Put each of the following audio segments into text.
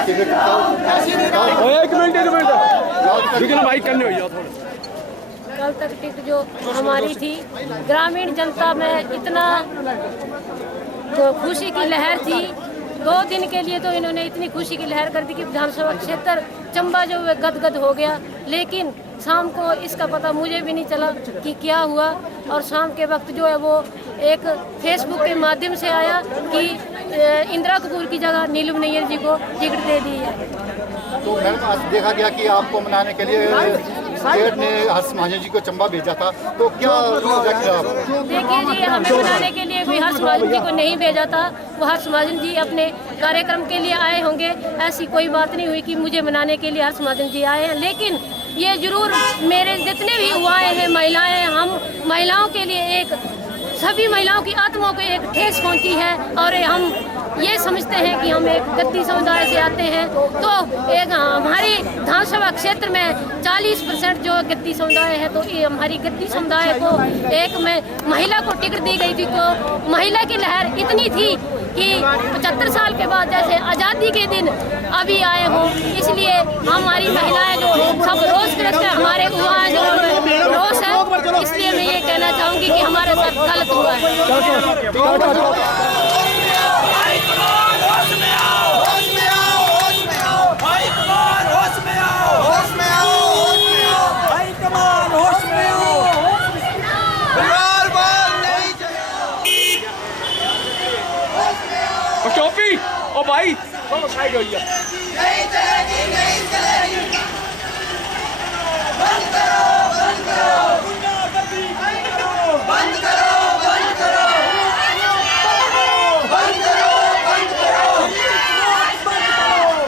एक मिनट लेकिन भाई करने हो थोड़ा। कल तक टिकट जो हमारी थी, ग्रामीण जनता में इतना खुशी की लहर थी। 2 दिन के लिए तो इन्होंने इतनी खुशी की लहर कर दी कि विधानसभा क्षेत्र चंबा जो है गदगद हो गया। लेकिन शाम को इसका पता मुझे भी नहीं चला कि क्या हुआ। और शाम के वक्त जो है वो एक फेसबुक के माध्यम से आया कि इंदिरा कपूर की जगह नीलम नैयर जी को टिकट दे दी है। तो मैडम आज देखा गया कि आपको मनाने के लिए स्टेट ने हर्ष महाजन जी को चंबा भेजा था, तो क्या देखिए जी, हमें मनाने के लिए कोई हर्ष महाजन जी को नहीं भेजा था। वो हर्ष महाजन जी अपने कार्यक्रम के लिए आए होंगे, ऐसी कोई बात नहीं हुई कि मुझे मनाने के लिए हर्ष महाजन जी आए हैं। लेकिन ये जरूर मेरे जितने भी युवाएं हैं, महिलाएं हैं, हम महिलाओं के लिए एक सभी महिलाओं की आत्माओं को एक ठेस पहुंची है। और हम ये समझते हैं कि हम एक गद्दी समुदाय से आते हैं, तो एक हमारी विधानसभा क्षेत्र में 40% जो गद्दी समुदाय है, तो ये हमारी गद्दी समुदाय को एक में महिला को टिकट दी गई थी। तो महिला की लहर इतनी थी कि 75 साल के बाद जैसे आज़ादी के दिन अभी आए हों, इसलिए हमारी महिलाएं जो सब रोष करते हैं, हमारे युवा जो रोष है, इसलिए मैं ये कहना चाहूँगी कि हमारे साथ गलत हुआ है। टोपी ओ भाई साइड हो गया। नहीं चलेगी, नहीं चलेगी। बंद करो, बंद करो, गुंडागर्दी बंद करो, बंद करो, बंद करो, बंद करो, बंद करो,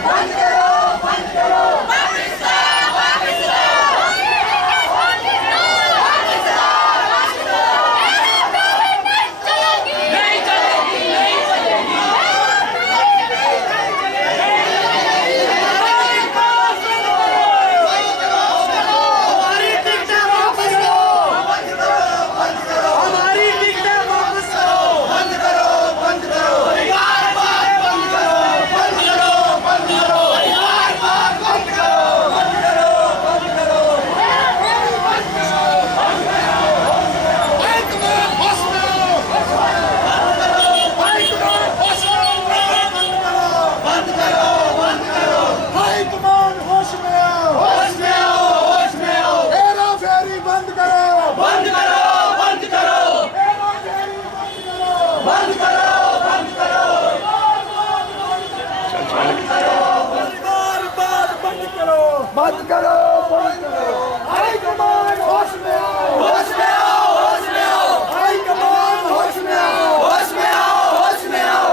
बंद करो, बंद करो, पाकिस्तान, पाकिस्तान, नहीं चलेगी, नहीं चलेगी। बंद करो, बंद करो। हाई कमान होश में आओ, होश में आओ, होश में आओ। हाई कमान होश में आओ, होश में आओ, होश में आओ। बंद करो, बंद करो। हाई कमान होश में आओ, बंद करो, बंद करो। नहीं चलेगी, नहीं चलेगी। बंद करो, बंद करो। हाई कमान होश में आओ, होश में आओ, होश में आओ, होश में आओ, होश में आओ, होश में आओ।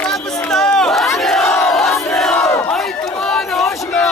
वापस लो, होश में आओ, होश में आओ। हाई कमान होश में आओ।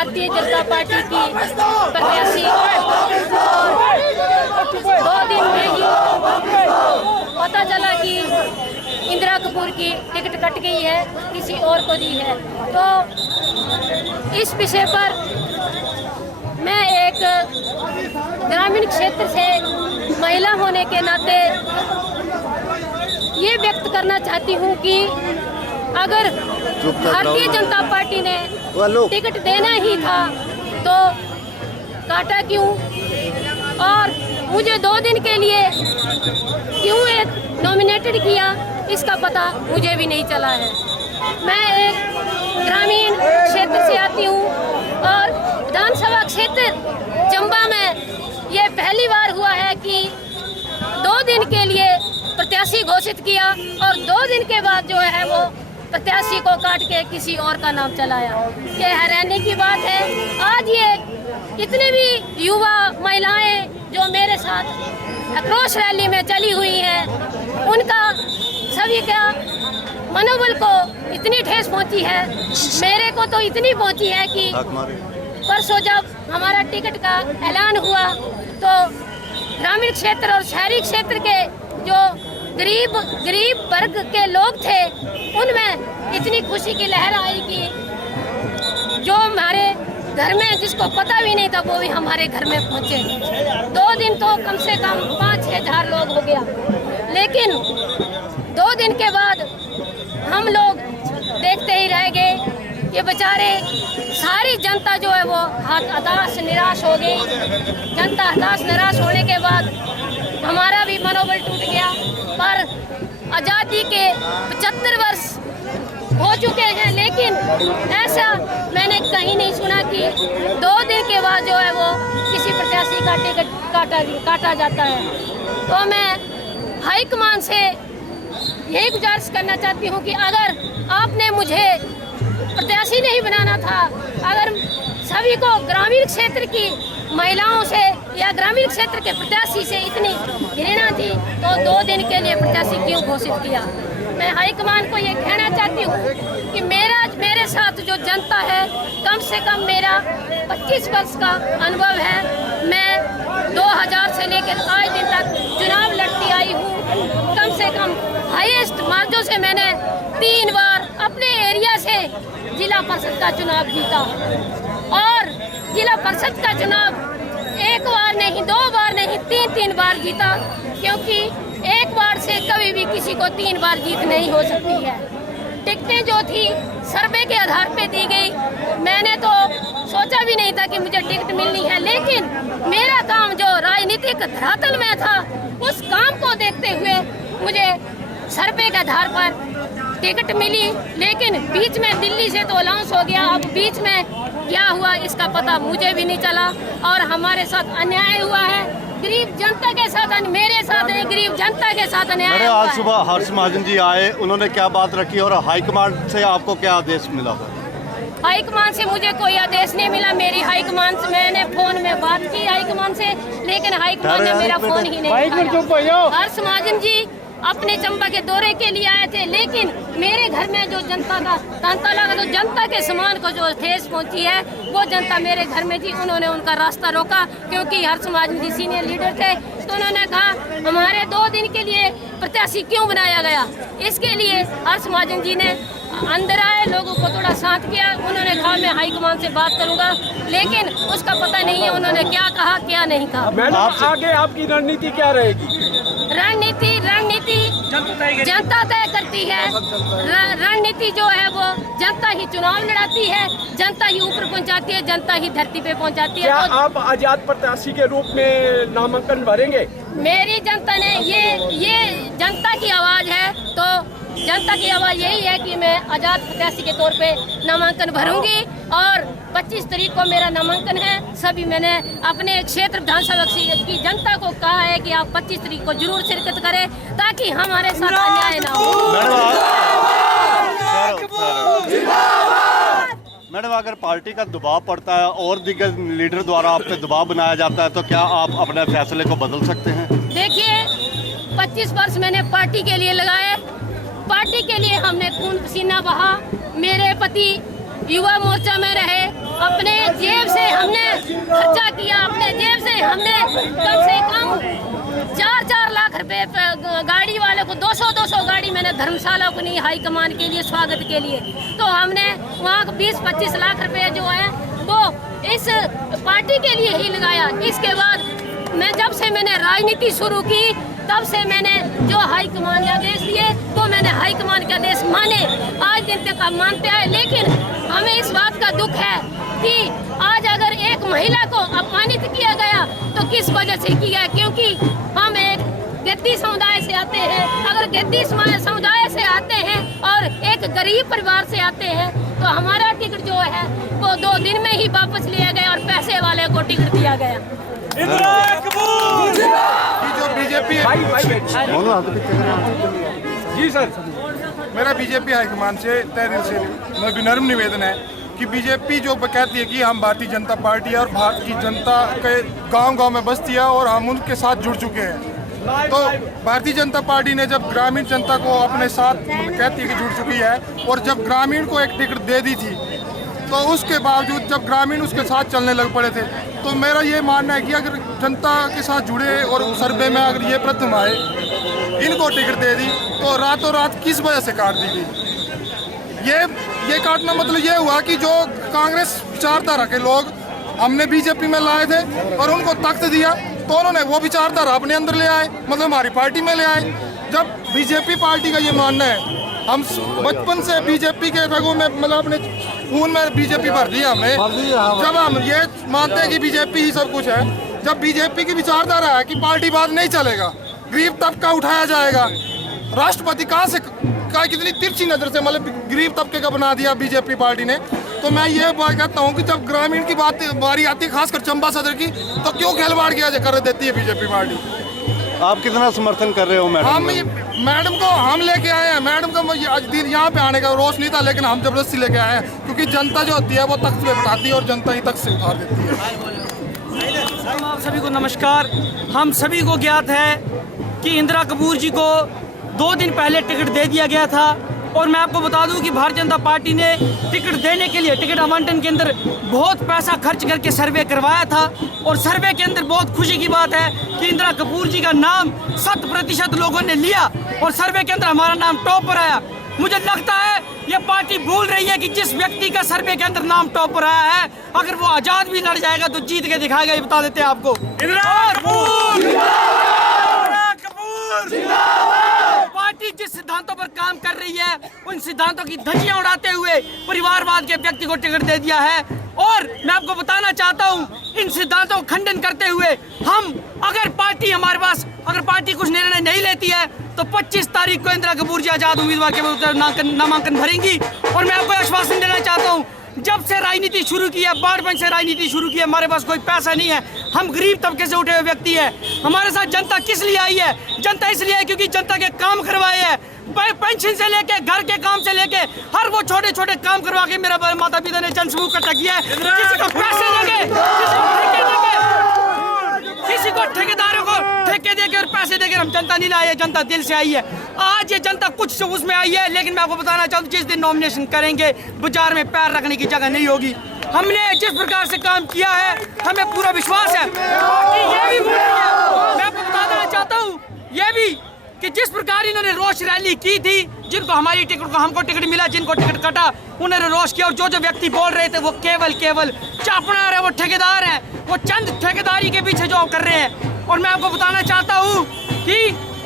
भारतीय जनता पार्टी की प्रत्याशी, और 2 दिन में ही पता चला कि इंदिरा कपूर की टिकट कट गई है, किसी और को दी है। तो इस विषय पर मैं एक ग्रामीण क्षेत्र से महिला होने के नाते ये व्यक्त करना चाहती हूँ कि अगर भारतीय जनता पार्टी ने टिकट देना ही था तो काटा क्यों, और मुझे 2 दिन के लिए क्यों नॉमिनेटेड किया, इसका पता मुझे भी नहीं चला है। मैं एक ग्रामीण क्षेत्र से आती हूँ और विधानसभा क्षेत्र चंबा में ये पहली बार हुआ है कि 2 दिन के लिए प्रत्याशी घोषित किया और 2 दिन के बाद जो है वो प्रत्याशी को काट के किसी और का नाम चलाया। ये हैरानी की बात है। आज ये इतने भी युवा महिलाएं जो मेरे साथ आक्रोश रैली में चली हुई हैं, उनका सभी का मनोबल को इतनी ठेस पहुंची है, मेरे को तो इतनी पहुंची है कि परसों जब हमारा टिकट का ऐलान हुआ तो ग्रामीण क्षेत्र और शहरी क्षेत्र के जो गरीब वर्ग के लोग थे, उनमें इतनी खुशी की लहर आई कि जो हमारे घर में जिसको पता भी नहीं था वो भी हमारे घर में पहुंचे। 2 दिन तो कम से कम 5-6 हज़ार लोग हो गया, लेकिन 2 दिन के बाद हम लोग देखते ही रह गए कि बेचारे सारी जनता जो है वो हताश निराश हो गई। जनता हताश निराश होने के बाद हमारा भी मनोबल टूट गया। पर आज़ादी के 75 वर्ष हो चुके हैं, लेकिन ऐसा मैंने कहीं नहीं सुना कि 2 दिन के बाद जो है वो किसी प्रत्याशी का टिकट काटा जाता है। तो मैं हाईकमान से यही गुजारिश करना चाहती हूँ कि अगर आपने मुझे प्रत्याशी नहीं बनाना था, अगर सभी को ग्रामीण क्षेत्र की महिलाओं से या ग्रामीण क्षेत्र के प्रत्याशी से इतनी घृणा थी तो 2 दिन के लिए प्रत्याशी क्यों घोषित किया। मैं हाईकमान को ये कहना चाहती हूँ कि मेरे साथ जो जनता है, कम से कम मेरा 25 वर्ष का अनुभव है। मैं 2000 से लेकर आज दिन तक चुनाव लड़ती आई हूँ। कम से कम हाईएस्ट मार्जों से मैंने 3 बार अपने एरिया से जिला परिषद का चुनाव जीता, और जिला परिषद का चुनाव 1 बार नहीं, 2 बार नहीं, 3 बार जीता, क्योंकि 1 बार से कभी भी किसी को 3 बार जीत नहीं हो सकती है। टिकटें जो थी सर्वे के आधार पे दी गई। मैंने तो सोचा भी नहीं था कि मुझे टिकट मिलनी है, लेकिन मेरा काम जो राजनीतिक धरातल में था, उस काम को देखते हुए मुझे सर्वे के आधार पर टिकट मिली। लेकिन बीच में दिल्ली से तो अनाउंस हो गया, अब बीच में क्या हुआ इसका पता मुझे भी नहीं चला, और हमारे साथ अन्याय हुआ है। गरीब जनता के साथ, मेरे साथ नहीं, गरीब जनता के साथ अन्याय हुआ है। आज सुबह हर्ष महाजन जी आए, उन्होंने क्या बात रखी और हाईकमान से आपको क्या आदेश मिला? हाईकमान से मुझे कोई आदेश नहीं मिला। मेरी हाईकमान से मैंने फोन में बात की हाईकमान से, लेकिन हाईकमान ने मेरा फोन ही नहीं उठाया। हर्ष महाजन जी अपने चंबा के दौरे के लिए आए थे, लेकिन मेरे घर में जो जनता का तांता लगा, तो जनता के सामान को जो ठेस पहुंची है वो जनता मेरे घर में थी। उन्होंने उनका रास्ता रोका, क्योंकि हर्ष महाजन जी सीनियर लीडर थे, तो उन्होंने कहा हमारे 2 दिन के लिए प्रत्याशी क्यों बनाया गया। इसके लिए हर्ष महाजन जी ने अंदर आए, लोगों को थोड़ा शांत किया। उन्होंने कहा मैं हाईकमान से बात करूंगा, लेकिन उसका पता नहीं है उन्होंने क्या कहा क्या नहीं कहा। मैडम आगे आपकी रणनीति क्या रहेगी? रणनीति जनता तय करती है। रणनीति जो है वो जनता ही चुनाव लड़ाती है, जनता ही ऊपर पहुंचाती है, जनता ही धरती पे पहुंचाती है। क्या आप आजाद प्रत्याशी के रूप में नामांकन भरेंगे? मेरी जनता ने ये जनता की आवाज है, तो जनता की आवाज यही है कि मैं आजाद प्रत्याशी के तौर पे नामांकन भरूंगी, और 25 तारीख को मेरा नामांकन है। सभी मैंने अपने क्षेत्र विधानसभा की जनता को कहा है कि आप 25 तारीख को जरूर शिरकत करें, ताकि हमारे साथ अन्याय ना हो। मैडम अगर पार्टी का दबाव पड़ता है और दिग्गज लीडर द्वारा आप पे दबाव बनाया जाता है, तो क्या आप अपने फैसले को बदल सकते हैं? देखिए, 25 वर्ष मैंने पार्टी के लिए लगाए, पार्टी के लिए हमने खून पसीना बहा। मेरे पति युवा मोर्चा में रहे, अपने किया अपने जेब से। हमने कम से कम 4-4 लाख रुपए गाड़ी वाले को 200 गाड़ी मैंने धर्मशाला को नहीं, हाई कमान के लिए स्वागत के लिए, तो हमने वहाँ 20-25 लाख रुपए जो है वो इस पार्टी के लिए ही लगाया। इसके बाद जब से मैंने राजनीति शुरू की तब से मैंने जो हाई कमान के आदेश दिए तो मैंने हाई कमान के आदेश माने, आज दिन तक आप मानते हैं। लेकिन हमें इस बात का दुख है कि आज अगर एक महिला को अपमानित किया गया तो किस वजह से किया, क्योंकि हम एक गद्दी समुदाय से आते हैं। अगर गद्दी समुदाय से आते हैं और एक गरीब परिवार से आते हैं तो हमारा टिकट जो है वो 2 दिन में ही वापस लिया गया और पैसे वाले को टिकट दिया गया। जो बीजेपी जी सर, मेरा बीजेपी हाईकमान से तहरीर से विनम्र निवेदन है कि बीजेपी जो कहती है कि हम भारतीय जनता पार्टी है और भारत की जनता के गांव-गांव में बसती है और हम उनके साथ जुड़ चुके हैं। तो भारतीय जनता पार्टी ने जब ग्रामीण जनता को अपने साथ कहती है कि जुड़ चुकी है और जब ग्रामीण को एक टिकट दे दी थी तो उसके बावजूद जब ग्रामीण उसके साथ चलने लग पड़े थे, तो मेरा ये मानना है कि अगर जनता के साथ जुड़े और सर्वे में अगर ये प्रथम आए, इनको टिकट दे दी तो रातों रात किस वजह से काट दी गई। ये काटना मतलब ये हुआ कि जो कांग्रेस विचारधारा के लोग हमने बीजेपी में लाए थे और उनको तख्त दिया तो उन्होंने वो विचारधारा अपने अंदर ले आए, मतलब हमारी पार्टी में ले आए। जब बीजेपी पार्टी का ये मानना है, हम बचपन से बीजेपी के रगों में मतलब अपने खून में बीजेपी भर दिया हमने। जब हम ये मानते हैं कि बीजेपी ही सब कुछ है, जब बीजेपी की विचारधारा है कि पार्टीवाद नहीं चलेगा, गरीब तबका उठाया जाएगा, राष्ट्रपति कहाँ से कितनी तिरछी नजर से मतलब गरीब तबके का बना दिया बीजेपी पार्टी ने। तो मैं ये बात कहता हूँ कि जब ग्रामीण की बात बारी आती है, खासकर चंबा सदर की, तो क्यों खिलवाड़ किया कर देती है बीजेपी पार्टी। आप कितना समर्थन कर रहे हो मैडम को हम लेके आए हैं। मैडम का आज दिन यहाँ पे आने का रोष नहीं था, लेकिन हम जबरदस्ती लेके आए हैं क्योंकि जनता जो होती है वो तख्त पे बैठाती है और जनता ही तख्त से उतार देती है। आप सभी को नमस्कार। हम सभी को ज्ञात है कि इंदिरा कपूर जी को 2 दिन पहले टिकट दे दिया गया था और मैं आपको बता दूं कि भारतीय जनता पार्टी ने टिकट देने के लिए टिकट आवंटन के अंदर बहुत पैसा खर्च करके सर्वे करवाया था और सर्वे के अंदर बहुत खुशी की बात है कि इंदिरा कपूर जी का नाम 100% लोगों ने लिया और सर्वे के अंदर हमारा नाम टॉप पर आया। मुझे लगता है ये पार्टी भूल रही है कि जिस व्यक्ति का सर्वे के अंदर नाम टॉप पर आया है, अगर वो आजाद भी लड़ जाएगा तो जीत के दिखाएगा। ये बता देते हैं आपको। पार्टी जिस सिद्धांतों पर काम कर रही है उन सिद्धांतों की धज्जियां उड़ाते हुए परिवारवाद के व्यक्ति को टिकट दे दिया है। और मैं आपको बताना चाहता हूं, इन सिद्धांतों को खंडन करते हुए हम अगर पार्टी कुछ निर्णय नहीं लेती है तो 25 तारीख को इंदिरा कपूर जी आजाद उम्मीदवार के नामांकन भरेंगी। और मैं आपको आश्वासन देना चाहता हूँ, जब से राजनीति शुरू की है, बाढ़ से राजनीति शुरू की है, हमारे पास कोई पैसा नहीं है, हम गरीब तबके से उठे हुए व्यक्ति हैं। हमारे साथ जनता किस लिए आई है? जनता इसलिए है क्योंकि जनता के काम करवाए हैं, पेंशन से लेके घर के काम से लेके हर वो छोटे छोटे काम करवा के मेरा माता पिता ने जन समूह इकट्ठा किया है। किसी को पैसे देके, किसी को ठेकेदारों को ठेके देके और पैसे देकर हम जनता नहीं लाई है, जनता दिल से आई है। आज ये जनता कुछ से उसमें आई है, लेकिन मैं आपको बताना चाहता हूँ, जिस दिन नॉमिनेशन करेंगे बाजार में पैर रखने की जगह नहीं होगी। हमने जिस प्रकार से काम किया है हमें पूरा विश्वास है कि ये भी मैं आपको बताना चाहता हूँ ये भी कि जिस प्रकार इन्होंने रोष रैली की थी, जिनको हमारी टिकट को हमको टिकट मिला, जिनको टिकट कटा उन्होंने रोष किया, और जो व्यक्ति बोल रहे थे वो केवल चापनार है, वो ठेकेदार है, वो चंद ठेकेदारी के पीछे जो कर रहे हैं। और मैं आपको बताना चाहता हूँ कि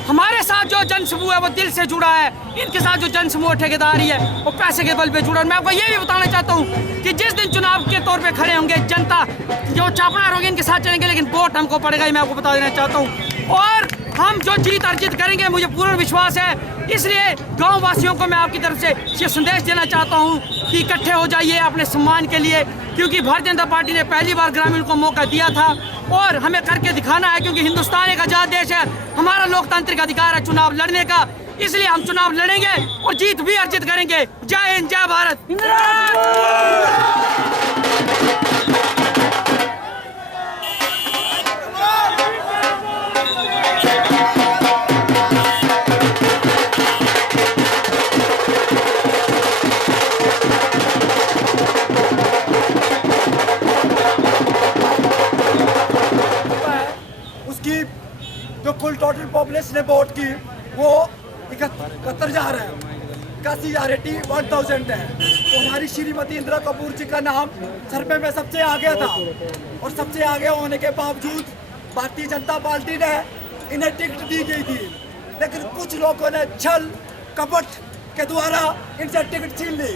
हमारे साथ जो जन समूह है वो दिल से जुड़ा है, इनके साथ जो जन समूह ठेकेदारी है वो पैसे के बल पे जुड़ा है। मैं आपको ये भी बताना चाहता हूँ कि जिस दिन चुनाव के तौर पे खड़े होंगे, जनता जो चापनार होंगे इनके साथ चलेंगे, लेकिन वोट हमको पड़ेगा, मैं आपको बता देना चाहता हूँ। और हम जो जीत अर्जित करेंगे मुझे पूर्ण विश्वास है। इसलिए गाँव वासियों को मैं आपकी तरफ से ये संदेश देना चाहता हूँ कि इकट्ठे हो जाइए अपने सम्मान के लिए, क्योंकि भारतीय जनता पार्टी ने पहली बार ग्रामीण को मौका दिया था और हमें करके दिखाना है, क्योंकि हिंदुस्तान एक आजाद देश है, हमारा लोकतांत्रिक अधिकार है चुनाव लड़ने का। इसलिए हम चुनाव लड़ेंगे और जीत भी अर्जित करेंगे। जय हिंद, जय भारत। टोटल पॉपुलेशन है वोट की वो 71,000 है, 81,000 1000 है। तो हमारी श्रीमती इंदिरा कपूर जी का नाम सर्वे में सबसे आगे था और सबसे आगे होने के बावजूद भारतीय जनता पार्टी ने इन्हें टिकट दी गई थी, लेकिन कुछ लोगों ने छल कपट के द्वारा इनसे टिकट छीन ली।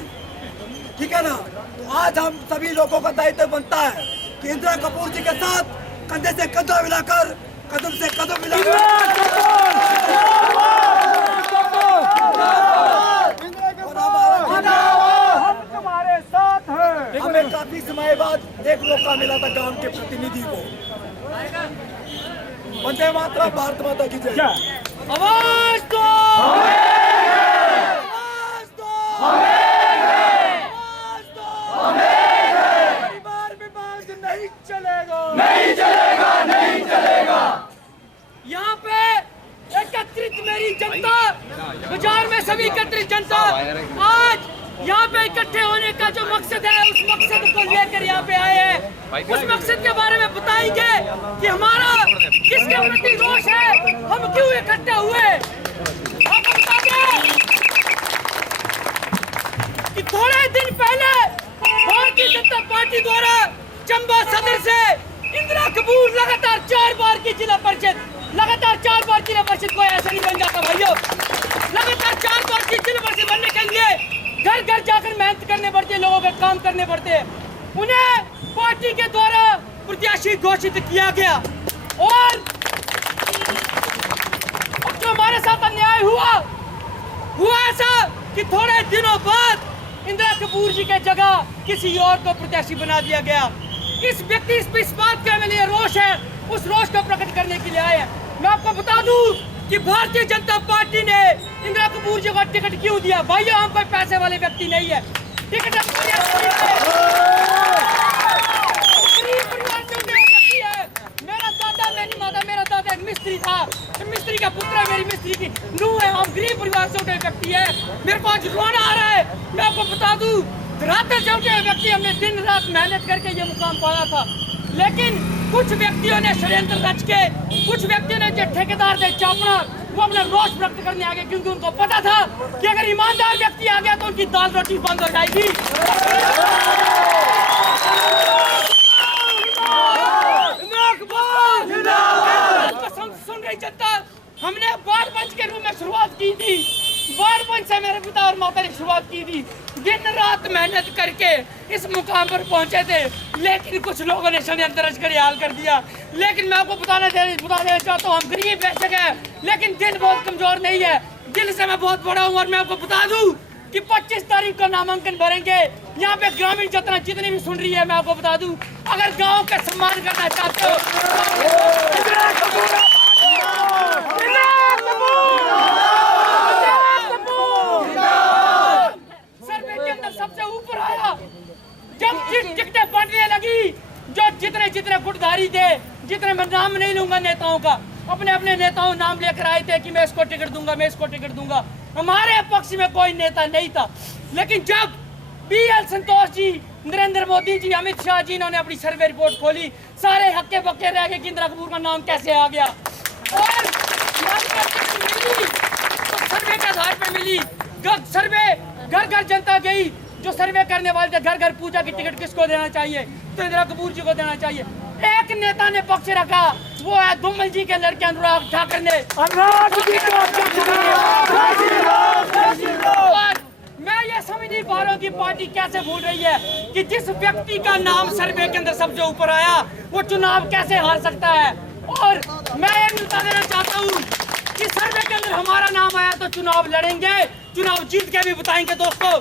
ठीक है ना। तो आज हम सभी लोगों का दायित्व बनता है कि इंदिरा कपूर जी के साथ कंधे से कंधा मिलाकर, कदम से कदम हमारे साथ है। हमें काफी समय बाद एक मौका मिला था गांव के प्रतिनिधि को। वंदे मातरम, भारत माता की जय। आवाज दो, आवाज दो, आवाज दो। परिवार विभाग नहीं चलेगा, नहीं चलेगा, नहीं चलेगा। यहाँ पे एकत्रित मेरी जनता, बाजार में सभी एकत्रित जनता आज यहाँ पे इकट्ठे होने का जो मकसद है उस मकसद को लेकर यहाँ पे आए हैं। उस मकसद के बारे में बताएंगे कि हमारा किसके प्रति रोष है, हम क्यों इकट्ठे हुए। आपको बता दें कि थोड़े दिन पहले भारतीय जनता पार्टी द्वारा चंबा सदर से इंदिरा कपूर लगातार 4 बार की जिला परिषद, लगातार 4 बार जिला परिषद कोई ऐसा नहीं बन जाता भाइयों। लगातार 4 बार की जिला परिषद बनने के लिए घर घर जाकर मेहनत करने पड़ती है, लोगों के काम करने पड़ते हैं। उन्हें पार्टी के द्वारा प्रत्याशी घोषित किया गया और जो हमारे साथ अन्याय हुआ ऐसा कि थोड़े दिनों बाद इंदिरा कपूर जी के जगह किसी और को प्रत्याशी बना दिया गया। इस बात का मेरे लिए रोष है, उस रोष को प्रकट करने के लिए आए हैं। मैं आपको बता दूं कि भारतीय जनता पार्टी ने इंदिरा कपूर जी को टिकट क्यों दिया। भाइयों, हम कोई पैसे वाले व्यक्ति नहीं है। टिकट गरीब परिवार से उठे व्यक्ति है। मेरा दादा, मेरी माता, मेरा दादा एक मिस्त्री था, मिस्त्री का पुत्र है, मेरी मिस्त्री की नूह है। हम गरीब परिवार से उठे व्यक्ति है। मेरे को आज रोना आ रहा है। मैं आपको बता दूं, रात से उठे व्यक्ति, हमने दिन रात मेहनत करके ये मुकाम पाया था, लेकिन कुछ व्यक्तियों ने षड्यंत्र रच के, कुछ व्यक्तियों ने जो ठेकेदार थे चापना, वो अपना रोष व्यक्त करने आ गए, क्योंकि उनको पता था कि अगर ईमानदार व्यक्ति आ गया तो उनकी दाल रोटी बंद हो जाएगी। सुन रही जनता, हमने बाढ़ पंच के रूप में शुरुआत की थी। बाढ़ पंच से मेरे पिता और माता ने शुरुआत की थी। दिन रात मेहनत करके इस मुकाम पर पहुंचे थे, लेकिन कुछ लोगों ने षड्यंत्र रच कर हाल कर दिया। लेकिन मैं आपको बता देना चाहता हूँ, हम गरीब बेशक है, लेकिन दिल बहुत कमजोर नहीं है। दिल से मैं बहुत बड़ा हूँ और मैं आपको बता दूं कि 25 तारीख को नामांकन भरेंगे। यहाँ पे ग्रामीण जनता जितनी भी सुन रही है, मैं आपको बता दूं, अगर गाँव का सम्मान करना चाहते हो, सर्वे के अंदर सबसे ऊपर आया जब टिकटें बढ़ने लगी। जो जितने गुटधारी थे, जितने, मैं नाम नहीं लूंगा नेताओं का, अपने नेताओं नाम लेकर आए थे कि मैं इसको टिकट दूंगा, मैं इसको टिकट दूंगा। हमारे पक्ष में कोई नेता नहीं था, लेकिन जब BL संतोष जी, नरेंद्र मोदी जी, अमित शाह जी इन्होंने अपनी सर्वे रिपोर्ट खोली, सारे हक्के बक्के रह गए कि इंदिरा कपूर का नाम कैसे आ गया। और तो सर्वे के आधार पर मिली। सर्वे घर घर जनता गई, जो सर्वे करने वाले थे, घर घर पूछा कि टिकट किसको देना चाहिए, तो इंदिरा कपूर जी को देना चाहिए। एक नेता ने पक्ष रखा, वो है धूमल जी के लड़के अनुराग ठाकुर ने। मैं ये समझ नहीं पा रहा हूँ कि पार्टी कैसे भूल रही है कि जिस व्यक्ति का नाम सर्वे के अंदर सबसे ऊपर आया, वो चुनाव कैसे हार सकता है। और मैं ये बता देना चाहता हूँ कि सर्वे के अंदर हमारा नाम आया तो चुनाव लड़ेंगे, चुनाव जीत के भी बताएंगे दोस्तों।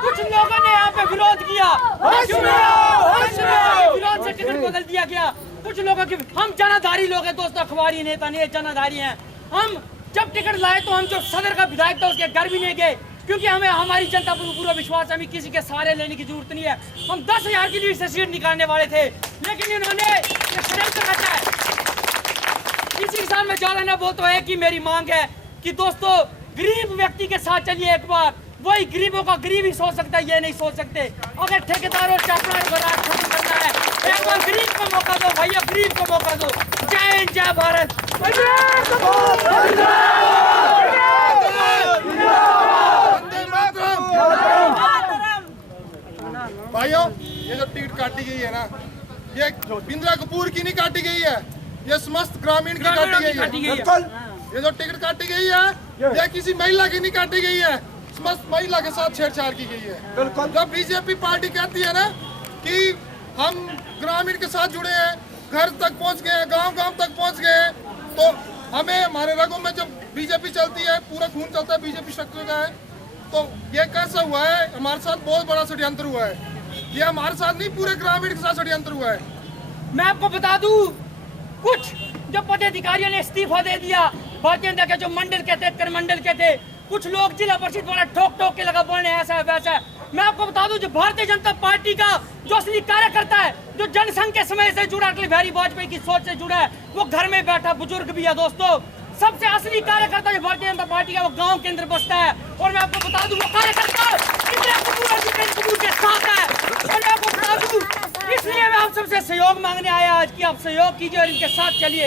कुछ लोगों ने यहाँ पे विरोध किया, विरोध से टिकट बदल दिया गया। कुछ लोगों की, हम जनाधारी लोग हैं दोस्तों, अखबारी नेता नहीं है, जनाधारी हैं हम। जब टिकट लाए तो हम जो सदर का विधायक था उसके घर भी नहीं गए, क्योंकि हमें हमारी जनता पर पूरा विश्वास है, हमें किसी के सहारे लेने की जरूरत नहीं है। हम 10,000 की लीड से सीट निकालने वाले थे, लेकिन इन्होंने षड्यंत्र रचा है। इसी के साथ में ज्यादा ना बोलता है कि मेरी मांग है कि दोस्तों, गरीब व्यक्ति के साथ चलिए एक बार। वही गरीबों का गरीब ही सोच सकता है, ये नहीं सोच सकते। अगर ठेकेदारों और चापड़ों को राज खत्म करना है एक बार गरीब को मौका दो भैया, गरीब को मौका दो। जय हिंद, जय भारत। भाइयों, ये जो टिकट काटी गई है ना, ये इंदिरा कपूर की नहीं काटी गई है, ये समस्त ग्रामीण की काटी गई है। ये जो टिकट काटी गई है, ये किसी महिला की नहीं काटी गई है, समस्त महिला के साथ छेड़छाड़ की गई है। जब बीजेपी पार्टी कहती है ना कि हम ग्रामीण के साथ जुड़े हैं, घर तक पहुंच गए, गांव तक पहुंच गए, तो हमें हमारे रगों में जब बीजेपी चलती है, पूरा खून चलता है बीजेपी शक्ति का है, तो ये कैसा हुआ है? हमारे साथ बहुत बड़ा षड्यंत्र हुआ है। ये हमारे साथ नहीं, पूरे ग्रामीण के साथ षड्यंत्र हुआ है। मैं आपको बता दूं, कुछ जो पदाधिकारियों ने इस्तीफा दे दिया, भारतीय जनता के जो मंडल के थे, करमंडल के थे, कुछ लोग जिला परिषद वाला ठोक के लगा बोलने ऐसा है वैसा है। मैं आपको बता दूं, जो भारतीय जनता पार्टी का जो असली कार्यकर्ता है, जो जनसंघ के समय से जुड़ा, अटल बिहारी वाजपेयी की सोच से जुड़ा है, वो घर में बैठा बुजुर्ग भी है दोस्तों। सबसे असली कार्यकर्ता जो भारतीय जनता पार्टी का, वो गांव के अंदर बसता है। और मैं आपको बता दूं, वो कार्यकर्ता इंदिरा कपूर और जितेंद्र कपूर के साथ है। और मैं आपको बता दूं, इसलिए मैं आप सबसे सहयोग मांगने आया आज कि आप सहयोग कीजिए और इनके साथ चलिए।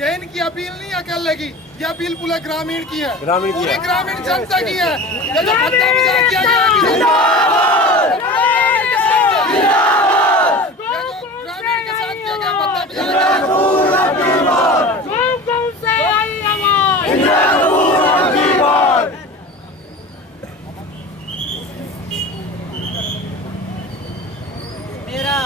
ये इनकी अपील नहीं है अकेले की, ये अपील पूरे ग्रामीण की है, पूरी ग्रामीण जनता की है। ये जो भत्ता मजाक किया गया है, ग्रामीण के साथ किया गया भत्ता मेरा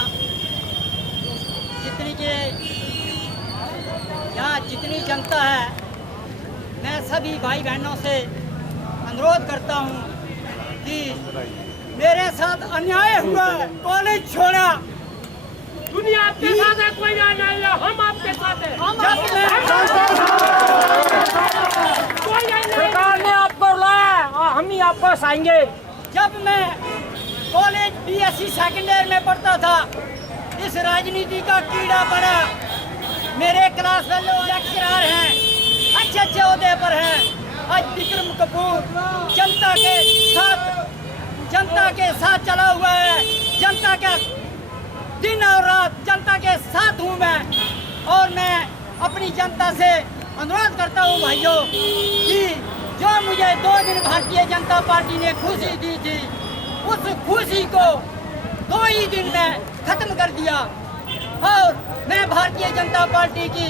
यहाँ जितनी जनता है, मैं सभी भाई बहनों से अनुरोध करता हूँ कि मेरे साथ अन्याय हुआ है, कॉलेज छोड़ा। दुनिया आपके साथ है, कोई नहीं है, हम आपके साथ हैं। सरकार ने आपको लाया और हम ही आपको हंसाएंगे। जब मैं कॉलेज BSc सेकेंड ईयर में पढ़ता था, इस राजनीति का कीड़ा पड़ा। मेरे क्लास में लोग लेक्चरर हैं, अच्छे ओहदे पर हैं। आज विक्रम कपूर जनता के साथ चला हुआ है, जनता का दिन और रात जनता के साथ हूँ मैं। और मैं अपनी जनता से अनुरोध करता हूँ भाइयों कि जो मुझे 2 दिन भारतीय जनता पार्टी ने खुशी दी थी, उस खुशी को 2 ही दिन में खत्म कर दिया। और मैं भारतीय जनता पार्टी की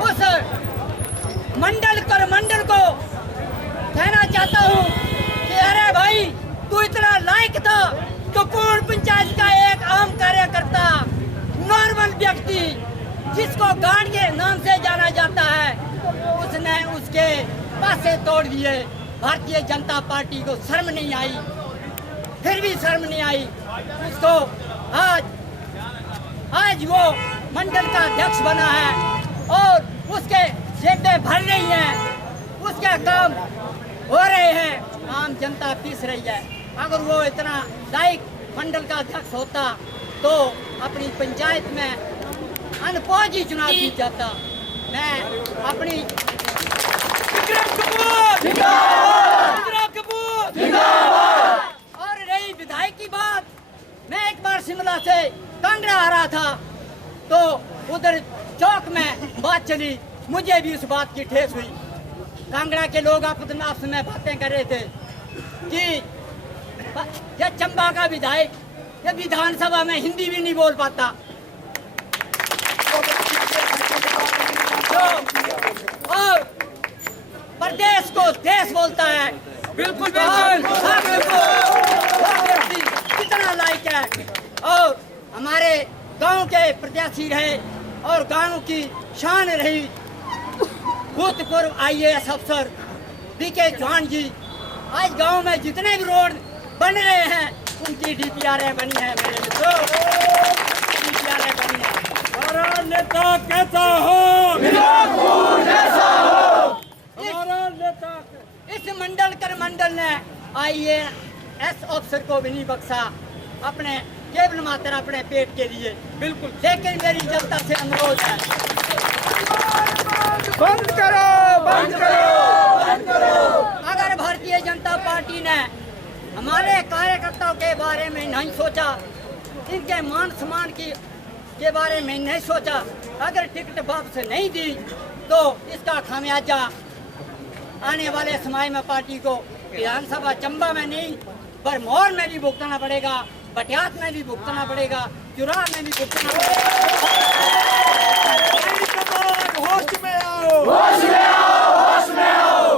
उस मंडल को कहना चाहता हूँ कि अरे भाई, तू इतना लायक था तो पूर्ण पंचायत का एक आम कार्यकर्ता, नॉर्मल व्यक्ति जिसको गांड के नाम से जाना जाता है, उसने उसके पासे तोड़ दिए। भारतीय जनता पार्टी को शर्म नहीं आई, फिर भी शर्म नहीं आई उसको। आज वो मंडल का अध्यक्ष बना है और उसके जेबें भर रही हैं, उसके काम हो रहे हैं, आम जनता पीस रही है। अगर वो इतना लायक मंडल का अध्यक्ष होता तो अपनी पंचायत में अनपौज ही चुनाव जीत जाता। मैं अपनी और रही विधायक की बात, मैं एक बार शिमला से कांगड़ा आ रहा था तो उधर चौक में बात चली, मुझे भी उस बात की ठेस हुई। कांगड़ा के लोग आपस में बातें कर रहे थे कि ये चंबा का विधायक ये विधानसभा में हिंदी भी नहीं बोल पाता। तो और प्रदेश को देश बोलता है। बिल्कुल कितना लायक है। और हमारे गांव के प्रत्याशी रहे और गांव की शान रही भूतपूर्व IAS अफसर BK चौहान जी। आज गांव में जितने भी रोड बन रहे हैं उनकी DPR बनी है। मेरे मित्रों, DPR बनी है। हमारा नेता कैसा हो, हमारा नेता। इस मंडल कर मंडल ने IAS अफसर को भी नहीं बख्शा अपने केवल मात्र अपने पेट के लिए। बिल्कुल, लेकिन मेरी जनता से अनुरोध है, बंद करो, बंद करो, बंद करो। अगर भारतीय जनता पार्टी ने हमारे कार्यकर्ताओं के बारे में नहीं सोचा इनके मान सम्मान के बारे में नहीं सोचा। अगर टिकट वापस नहीं दी तो इसका खामियाजा आने वाले समय में पार्टी को विधानसभा चंबा में नहीं बरमौर में भी भुगतना पड़ेगा, बटियात में भी भुगतना पड़ेगा, चुराह में भी भुगतना पड़ेगा। होश में आओ, होश में आओ, होश में आओ,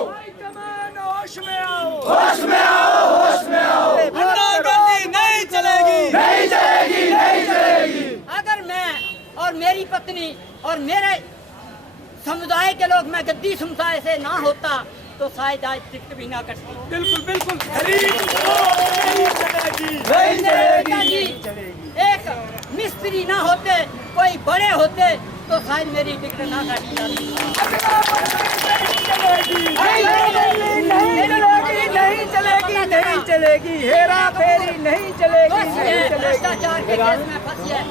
होश में आओ, होश में आओ, होश में आओ। गुंडागर्दी नहीं चलेगी, नहीं चलेगी, नहीं चलेगी। अगर मैं और मेरी पत्नी और मेरे समुदाय के लोग, मैं गद्दी समुदाय से ना होता तो शायद आज टिकट भी ना कटती। बिल्कुल बिल्कुल नहीं चलेगी। एक मिस्त्री ना होते, कोई बड़े होते तो शायद मेरी टिकट ना काटी जाती। नहीं चलेगी, हेरा फेरी नहीं चलेगी। भ्रष्टाचार के केस में फंसी है।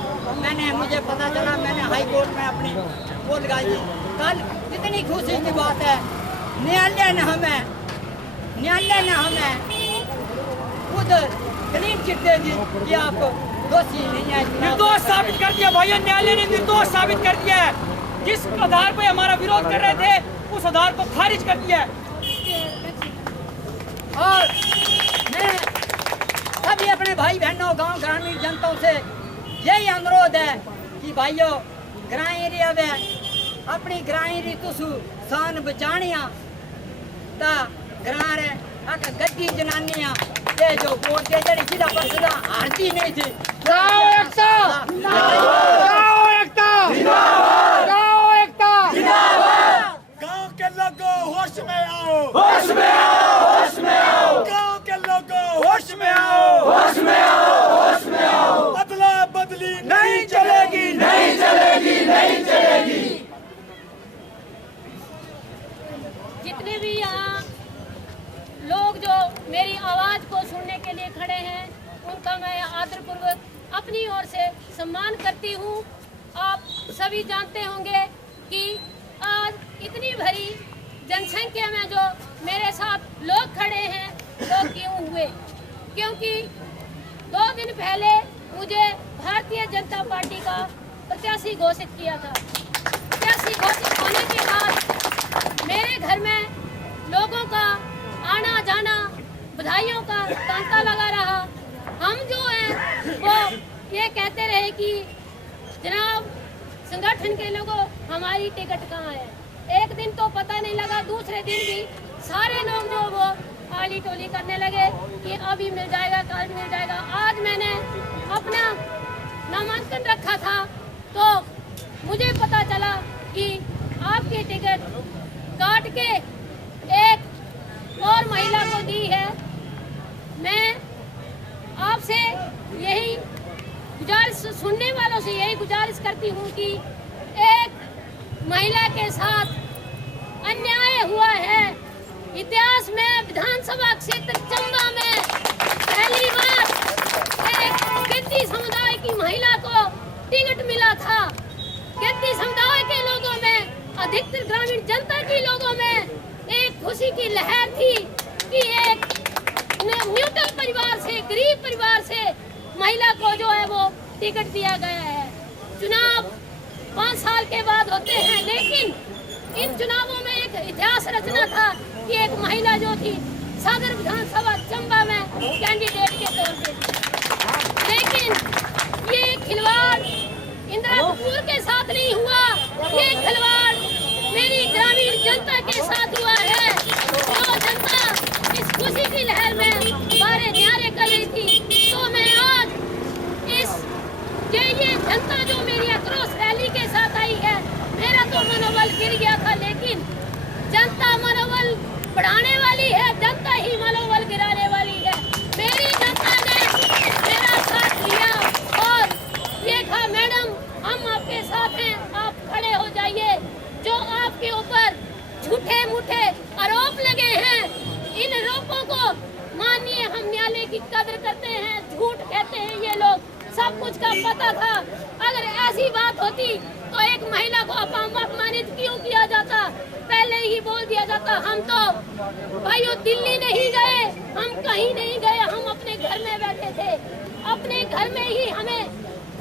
मुझे पता चला, मैंने हाई कोर्ट में अपनी वो लगाई। कल इतनी खुशी की बात है, न्यायालय ने हमें खुद क्लीन चिट दे दी कि आप दोषी नहीं है। निर्दोष साबित कर दिया भैया, न्यायालय ने निर्दोष साबित कर दिया है। जिस आधार पर हमारा विरोध कर रहे थे उस आधार को खारिज कर दिया है। और मैं सभी अपने भाई बहनों, गांव ग्रामीण जनताओं से यही अनुरोध है कि भाइयों, ग्रां एरिया में अपनी ग्रां एरिया तुसु शान बचानिया ता ग्रां रे गद्दी जनानियां ते जो वोट दे जड़ी सीधा परसदा हारती नहीं थी। गाओ एकता, गाओ एकता, जिंदाबाद, गाओ एकता, जिंदाबाद। गांव के लोगों होश में आओ, होश में आओ, होश में आओ। गांव के लोगों होश में आओ, होश में आओ, होश में आओ। अदला बदली नहीं चलेगी, नहीं चलेगी, नहीं चलेगी। जितने भी यहाँ लोग जो मेरी आवाज़ को सुनने के लिए खड़े हैं, उनका मैं आदरपूर्वक अपनी ओर से सम्मान करती हूँ। आप सभी जानते होंगे कि आज इतनी भरी जनसंख्या में जो मेरे साथ लोग खड़े हैं, वो क्यों हुए? क्योंकि 2 दिन पहले मुझे भारतीय जनता पार्टी का प्रत्याशी घोषित किया था। प्रत्याशी घोषित होने के बाद मेरे घर में लोगों का आना जाना, बधाइयों का तांता लगा रहा। हम जो हैं वो ये कहते रहे कि जनाब संगठन के लोगों, हमारी टिकट कहाँ है। एक दिन तो पता नहीं लगा, दूसरे दिन भी सारे लोग जो वो आली टोली करने लगे कि अभी मिल जाएगा, कल मिल जाएगा। आज मैंने अपना नामांकन रखा था तो मुझे पता चला कि आपकी टिकट काट के एक और महिला को दी है। मैं आपसे यही गुजारिश, सुनने वालों से यही गुजारिश करती हूँ कि एक महिला के साथ अन्याय हुआ है। इतिहास में विधानसभा क्षेत्र चंबा में पहली बार एक गद्दी समुदाय की महिला को टिकट मिला था। गद्दी समुदाय के लोगों में, अधिकतर ग्रामीण जनता के लोगों में एक खुशी की लहर थी कि एक न्यूनतम परिवार से, गरीब परिवार से महिला को जो है वो टिकट दिया गया है। चुनाव 5 साल के बाद होते हैं, लेकिन इन चुनावों में एक इतिहास रचना था कि एक महिला जो थी सदर विधानसभा चंबा में कैंडिडेट के तौर पे। लेकिन ये खिलवाड़ इंदिरा कपूर के साथ नहीं हुआ, ये खिलवाड़ मेरी ग्रामीण जनता के साथ हुआ है। जो जनता इस खुशी की लहर में बारे न्यारे कर रही थी, तो मैं आज ये जनता जो मेरी आक्रोश रैली के साथ आई है, मेरा तो मनोबल गिर गया था, लेकिन जनता मनोबल बढ़ाने वाली है, जनता ही मनोबल गिराने वाली है। मेरी जनता ने मेरा साथ दिया और ये कहा, मैडम हम आपके साथ हैं, आप खड़े हो जाइए। जो आपके ऊपर झूठे मूठे आरोप लगे हैं, इन आरोपों को मानिए, हम न्यायालय की कदर करते हैं। झूठ कहते हैं ये लोग, सब कुछ का पता था। अगर ऐसी बात होती तो एक महिला को अपमानित क्यों किया जाता, पहले ही बोल दिया जाता। हम तो भाइयों दिल्ली नहीं गए, हम कहीं नहीं गए, हम अपने घर में बैठे थे। अपने घर में ही हमें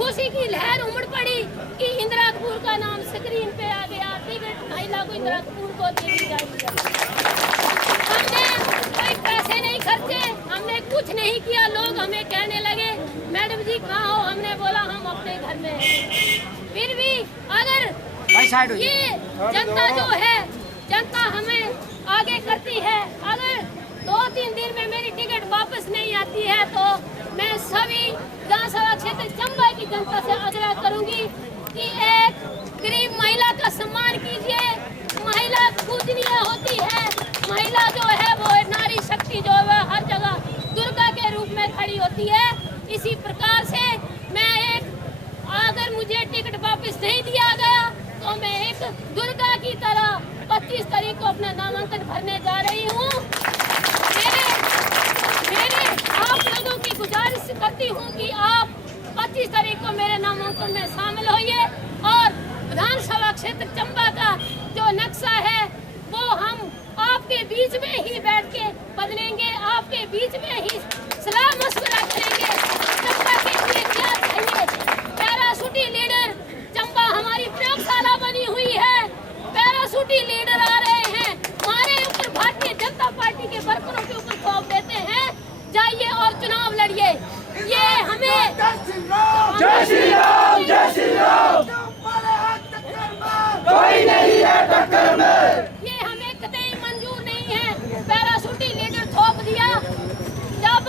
खुशी की लहर उमड़ पड़ी कि इंदिरा कपूर का नाम स्क्रीन पे आ गया, टिकट महिला को इंदिरा कपूर को दे दी जाएगी। हमने कोई पैसे नहीं खर्चे, हमने कुछ नहीं किया। लोग हमें कहने लगे मैडम जी कहाँ हो, हमने बोला हम अपने घर में हैं। फिर भी अगर ये जनता जो है, जनता हमें आगे करती है, अगर 2-3 दिन में मेरी टिकट वापस नहीं आती है तो मैं सभी विधानसभा क्षेत्र चंबा की जनता से आग्रह करूंगी कि एक गरीब महिला का सम्मान कीजिए। महिला पूजनीय होती है, महिला जो है वो नारी शक्ति जो है हर जगह दुर्गा के रूप में खड़ी होती है। इसी प्रकार से मैं अगर मुझे टिकट वापस नहीं दिया गया तो मैं एक दुर्गा की तरह 25 तारीख को अपना नामांकन भरने जा रही हूँ। मेरे आप लोगों की गुजारिश करती हूँ कि आप 25 तारीख को मेरे नामांकन में शामिल होइए और विधानसभा क्षेत्र चंबा का जो नक्शा है वो हम आपके बीच में ही बैठ के बदलेंगे, आपके बीच में ही सलाह मशवरा करेंगे। चंबा के लिए क्या चाहिए? पैराशूटी लीडर, चंबा हमारी प्रयोगशाला बनी हुई है, पैराशूटी लीडर आ रहे हैं, हमारे ऊपर भारतीय जनता पार्टी के वर्करों के ऊपर थोप देते हैं, जाइए और चुनाव लड़िए। ये हमें जय श्री राम, जय श्री राम, कोई नहीं है टक्कर में। ये हमें कतई मंजूर नहीं है। पैराशूटी लीडर थोप दिया। जब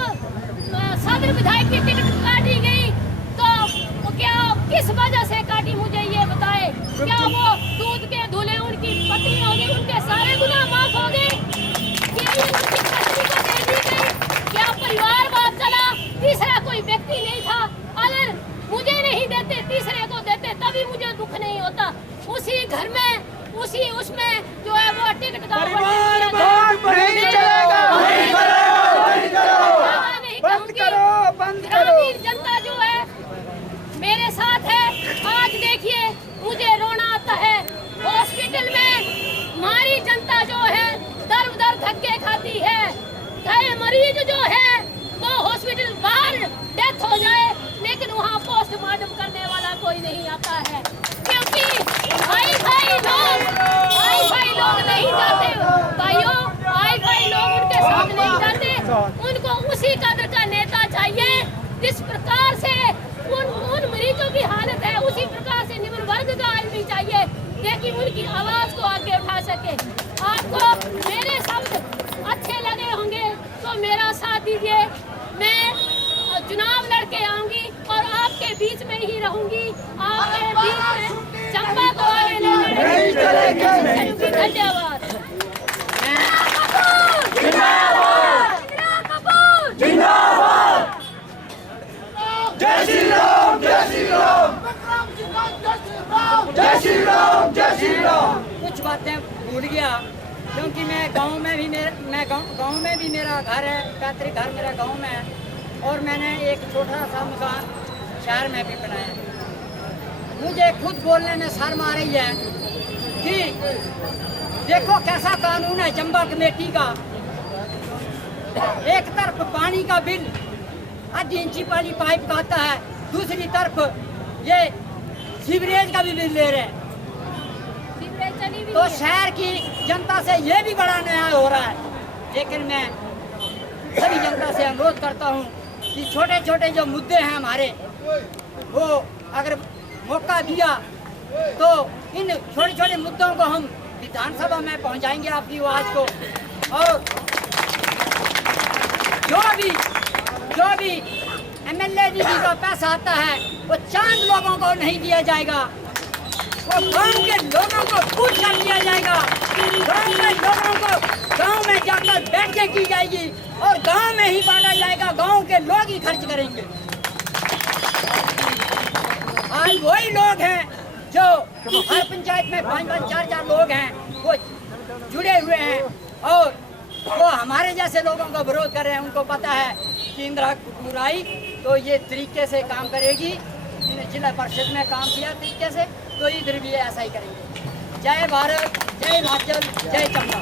सदर विधायक की टिकट काटी गई तो क्या किस वजह से काटी, मुझे ये बताए। क्या वो दूध के धुले उनकी पत्नी हो गई, उनके सारे गुनाह माफ हो गए? ये उनकी पत्नी को दे दी गई? क्या परिवारवाद चला? तीसरा कोई व्यक्ति नहीं था। अगर मुझे नहीं देते, तीसरे को देते, तभी मुझे दुख नहीं होता। उसी घर में, उसी उसमें जो है वो टिकट का ग्रामीण जनता जो है मेरे साथ है। आज देखिए मुझे रोना आता है। हॉस्पिटल में हमारी जनता जो है दर दर धक्के खाती है। चाहे मरीज जो है वो हॉस्पिटल बाहर डेथ हो जाए लेकिन वहाँ पोस्टमार्टम करने वाला कोई नहीं आता है, क्योंकि भाई लोग नहीं जाते भाइयों, भाई लोग उनके साथ नहीं जाते। उनको उसी कदर का नेता चाहिए जिस प्रकार से उन मरीजों की हालत है, उसी प्रकार से निम्न वर्ग का आदमी चाहिए ताकि उनकी आवाज को आगे उठा सके। आपको मेरे शब्द अच्छे लगे होंगे तो मेरा साथ दीजिए। मैं चुनाव लड़के आऊंगी और आपके बीच में ही रहूंगी, आपके बीच में चंबा को आगे ले जाऊंगी। धन्यवाद। जय श्री राम, जय श्री राम, जय श्री राम, जय श्री राम। कुछ बातें भूल गया क्योंकि मैं गांव में भी गांव में भी मेरा घर है, पैतृक घर मेरा गांव में है और मैंने एक छोटा सा मकान शहर में भी बनाया है। मुझे खुद बोलने में शर्म आ रही है कि देखो कैसा कानून है चंबा कमेटी का। एक तरफ पानी का बिल 8 इंची वाली पाइप का आता है, दूसरी तरफ ये सीवरेज का भी बिल ले रहे हैं। तो शहर की जनता से ये भी बड़ा न्याय हो रहा है। लेकिन मैं सभी जनता से अनुरोध करता हूँ कि छोटे छोटे जो मुद्दे हैं हमारे, वो अगर मौका दिया तो इन छोटे छोटे मुद्दों को हम विधानसभा में पहुंचाएंगे आपकी आवाज को। और जो भी एमएलए जी का पैसा आता है वो चांद लोगों को नहीं दिया जाएगा, वो गांव के लोगों को पूछ कर दिया जाएगा। गांव के लोगों को गांव में जाकर बैठकें की जाएगी और गांव में ही बांटा जाएगा, गांव के लोग ही खर्च करेंगे। आज वही लोग हैं जो हर पंचायत में 5-5, 4-4 लोग हैं, वो जुड़े हुए हैं और वो हमारे जैसे लोगों का विरोध कर रहे हैं। उनको पता है कि इंदिरा कपूर आई तो ये तरीके से काम करेगी, जिला परिषद में काम किया तरीके से, तो इधर भी ऐसा ही करेंगे। जय भारत, जय हिमाचल, जय चंबा।